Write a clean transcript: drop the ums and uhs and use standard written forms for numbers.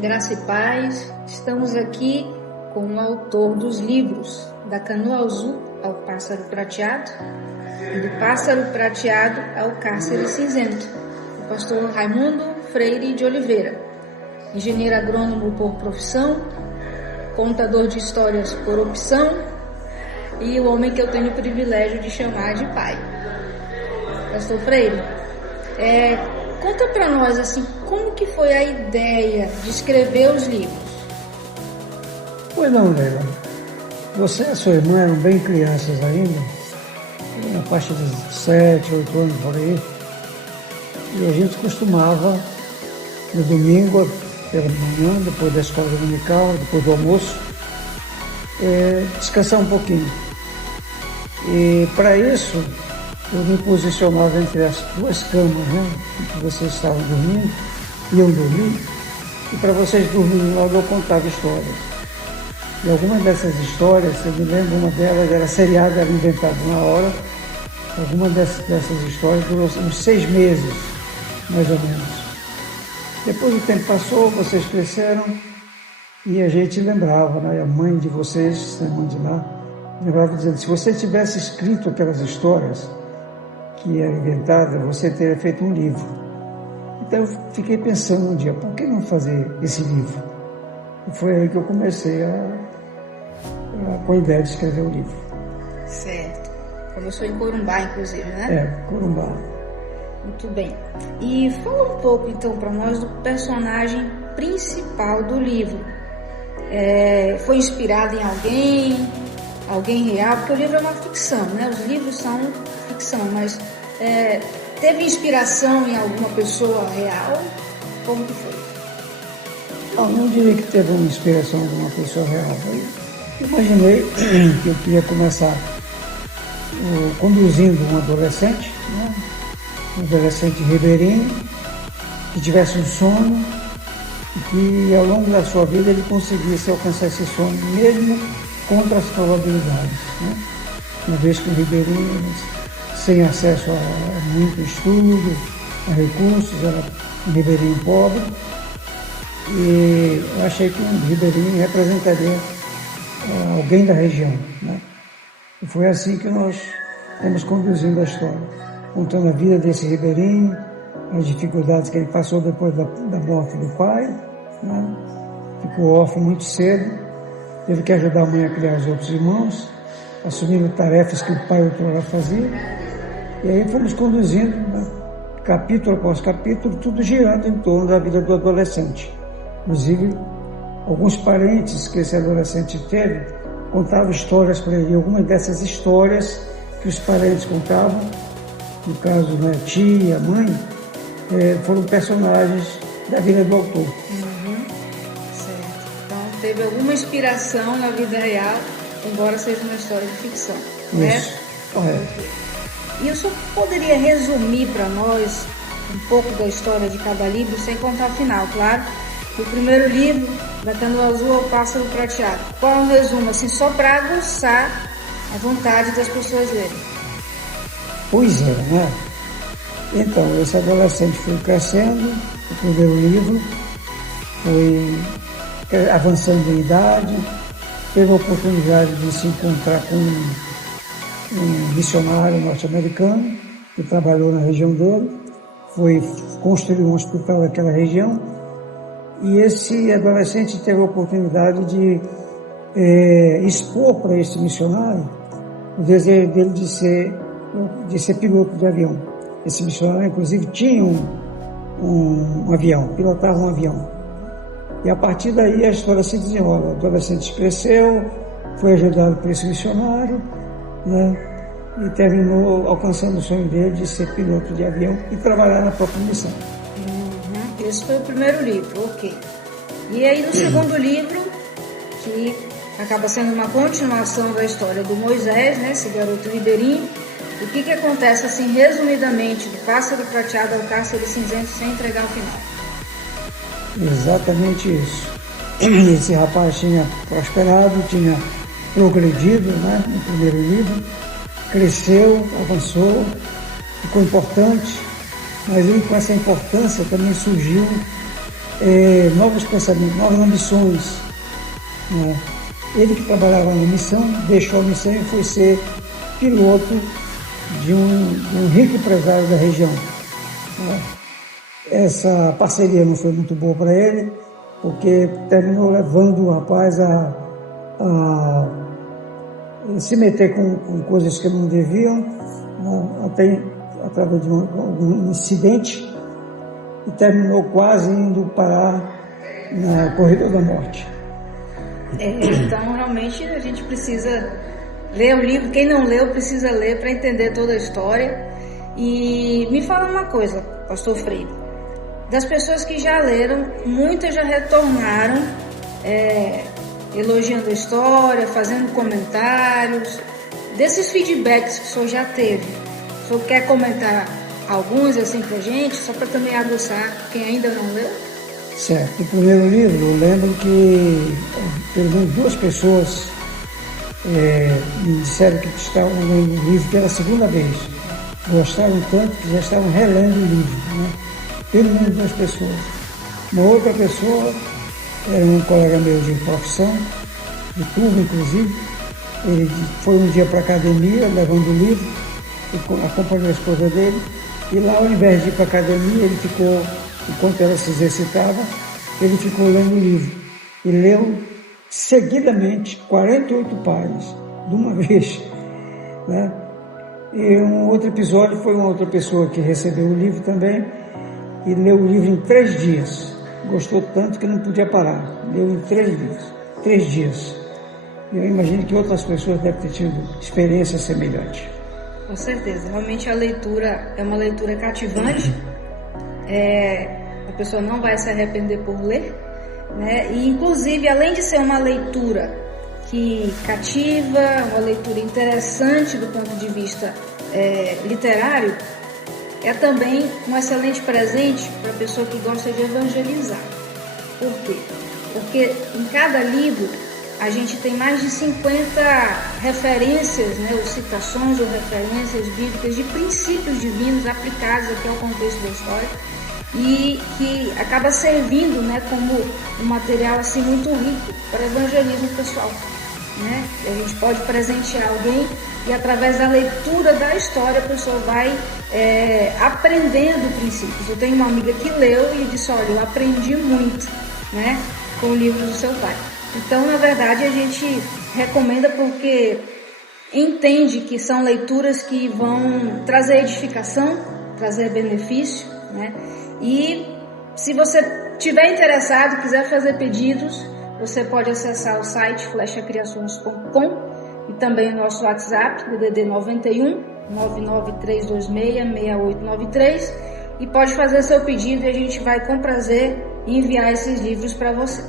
Graça e paz, estamos aqui com o autor dos livros Da Canoa Azul ao Pássaro Prateado e Do Pássaro Prateado ao Cárcere Cinzento, o pastor Raimundo Freire de Oliveira, engenheiro agrônomo por profissão, contador de histórias por opção e o homem que eu tenho o privilégio de chamar de pai. Pastor Freire, conta para nós assim, como que foi a ideia de escrever os livros? Pois não, Leila. Você e a sua irmã eram bem crianças ainda, na faixa de 7, 8 anos por aí, e a gente costumava, no domingo, pela manhã, depois da escola dominical, depois do almoço, descansar um pouquinho. E para isso, eu me posicionava entre as duas camas, né, que vocês estavam dormindo, iam dormir, e para vocês dormirem logo eu contava histórias. E algumas dessas histórias, eu me lembro, uma delas era seriada, era inventada na hora. Alguma dessas histórias durou uns 6 meses, mais ou menos. Depois o tempo passou, vocês cresceram, e a gente lembrava, né, a mãe de vocês, a mãe de lá, lembrava dizendo, se você tivesse escrito aquelas histórias que eram inventadas, você teria feito um livro. Então eu fiquei pensando um dia, por que não fazer esse livro? E foi aí que eu comecei com a ideia de escrever o livro. Certo. Começou em Corumbá, inclusive, né? Corumbá. Muito bem. E fala um pouco, então, para nós do personagem principal do livro. Foi inspirado em alguém real? Porque o livro é uma ficção, né? Os livros são ficção, mas teve inspiração em alguma pessoa real? Como que foi? Não diria que teve uma inspiração em alguma pessoa real. Eu imaginei que eu queria começar conduzindo um adolescente, né? Um adolescente ribeirinho, que tivesse um sonho e que ao longo da sua vida ele conseguisse alcançar esse sonho, mesmo contra as probabilidades, né? Uma vez que o ribeirinho, sem acesso a muito estudo, a recursos, era um ribeirinho pobre, e eu achei que um ribeirinho representaria alguém da região, né? E foi assim que nós fomos conduzindo a história, contando a vida desse ribeirinho, as dificuldades que ele passou depois da morte do pai, né? Ficou órfão muito cedo, teve que ajudar a mãe a criar os outros irmãos, assumindo tarefas que o pai outrora fazia, e aí fomos conduzindo, né, capítulo após capítulo, tudo girando em torno da vida do adolescente. Inclusive, alguns parentes que esse adolescente teve contavam histórias para ele. Algumas dessas histórias que os parentes contavam, no caso, né, tia, mãe, foram personagens da vida do autor. Certo. Então, teve alguma inspiração na vida real, embora seja uma história de ficção, né? Isso, correto. E o senhor poderia resumir para nós um pouco da história de cada livro, sem contar o final, claro? O primeiro livro, Da Canoa Azul ao Pássaro Prateado. Qual é o resumo, assim, só para aguçar a vontade das pessoas lerem? Pois é, né? Então, esse adolescente foi crescendo, o primeiro livro, foi avançando em idade, teve a oportunidade de se encontrar com um missionário norte-americano que trabalhou na região dele, foi construir um hospital naquela região, e esse adolescente teve a oportunidade de expor para esse missionário o desejo dele de ser piloto de avião. Esse missionário, inclusive, tinha um avião, pilotava um avião. E a partir daí a história se desenrola. O adolescente cresceu, foi ajudado por esse missionário, né? E terminou alcançando o sonho dele de ser piloto de avião e trabalhar na própria missão. Esse foi o primeiro livro, ok. E aí no segundo livro, que acaba sendo uma continuação da história do Moisés, né, esse garoto ribeirinho, o que acontece, assim, resumidamente, do Pássaro Prateado ao Cárcere Cinzento, sem entregar o final? Exatamente isso. Esse rapaz tinha prosperado, tinha progredido, né, no primeiro livro, cresceu, avançou, ficou importante, mas ele, com essa importância também surgiu novos pensamentos, novas ambições. Né? Ele que trabalhava na missão, deixou a missão e foi ser piloto de um rico empresário da região. Né? Essa parceria não foi muito boa para ele, porque terminou levando o rapaz a se meter com coisas que não deviam, até através de algum incidente, e terminou quase indo parar na corrida da morte. Então, realmente, a gente precisa ler o livro. Quem não leu, precisa ler para entender toda a história. E me fala uma coisa, pastor Freire. Das pessoas que já leram, muitas já retornaram elogiando a história, fazendo comentários. Desses feedbacks que o senhor já teve, o senhor quer comentar alguns assim pra gente, só para também aguçar quem ainda não leu? Certo. No primeiro livro, eu lembro que pelo menos 2 pessoas me disseram que estavam lendo o livro pela segunda vez. Gostaram tanto que já estavam relendo o livro, né? Pelo menos 2 pessoas. Uma outra pessoa era um colega meu de profissão, de turma inclusive. Ele foi um dia para a academia levando o livro, acompanhou a esposa dele, e lá, ao invés de ir para a academia, ele ficou, enquanto ela se exercitava, ele ficou lendo o livro. E leu seguidamente 48 páginas, de uma vez. Né? E um outro episódio foi uma outra pessoa que recebeu o livro também, e leu o livro em 3 dias. Gostou tanto que não podia parar. Leu em 3 dias. Eu imagino que outras pessoas devem ter tido experiência semelhante. Com certeza. Realmente a leitura é uma leitura cativante. A pessoa não vai se arrepender por ler. Né? E, inclusive, além de ser uma leitura que cativa, uma leitura interessante do ponto de vista literário, é também um excelente presente para a pessoa que gosta de evangelizar. Por quê? Porque em cada livro a gente tem mais de 50 referências, né, ou citações ou referências bíblicas de princípios divinos aplicados aqui ao contexto da história, e que acaba servindo, né, como um material assim, muito rico para evangelismo pessoal. Né? A gente pode presentear alguém e, através da leitura da história, a pessoa vai aprendendo princípios. Eu tenho uma amiga que leu e disse: olha, eu aprendi muito, né, com o livro do seu pai. Então, na verdade, a gente recomenda porque entende que são leituras que vão trazer edificação, trazer benefício, né? E se você estiver interessado, quiser fazer pedidos, você pode acessar o site flechacriações.com e também o nosso WhatsApp, DDD 91 99326 6893, e pode fazer seu pedido e a gente vai com prazer enviar esses livros para você.